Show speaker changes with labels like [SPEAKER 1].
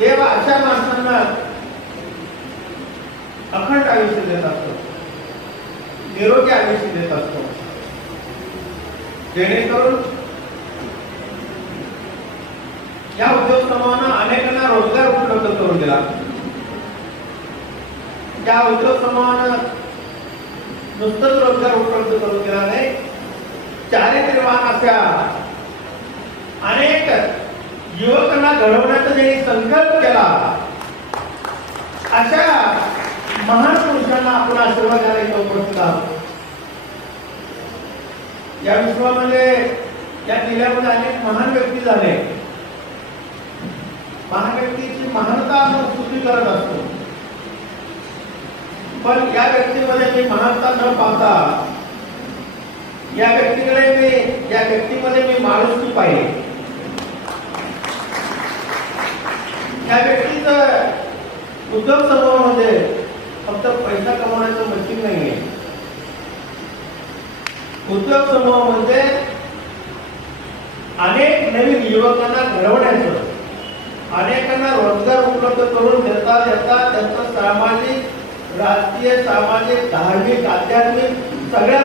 [SPEAKER 1] देव अशा माणसांना अखंड आयुष्य देत असतो. निरोगी आयुष्य देत असतो. जेणेकरून या उद्योग समूहानं अनेकांना रोजगार उपलब्ध करून दिला. त्या उद्योग समूहानं नुसतंच रोजगार उपलब्ध करून दिला नाही. चारित्र्यवान अशा अनेक युवकांना घडवण्याचा ज्यांनी संकल्प केला. अशा महान पुरुषांना आपण आशीर्वाद द्यायला उपस्थित आहोत. या विश्वामध्ये या जिल्ह्यामध्ये अनेक महान व्यक्ती झाले. महान व्यक्तीची महानता आपण स्तुती करत असतो. पण या व्यक्तीमध्ये मी महानता न पाहता या व्यक्तीकडे मी या व्यक्तीमध्ये मी माणूस पाहिजे त्या व्यक्तीचं उद्योग समूहामध्ये फक्त पैसा कमवण्याचं मशीन नाहीये. उद्योग समूहामध्ये अनेक नवीन युवकांना घडवण्याचं अनेकांना रोजगार उपलब्ध करून देता देता त्यांचं सामाजिक राजकीय सामाजिक धार्मिक आध्यात्मिक सगळ्या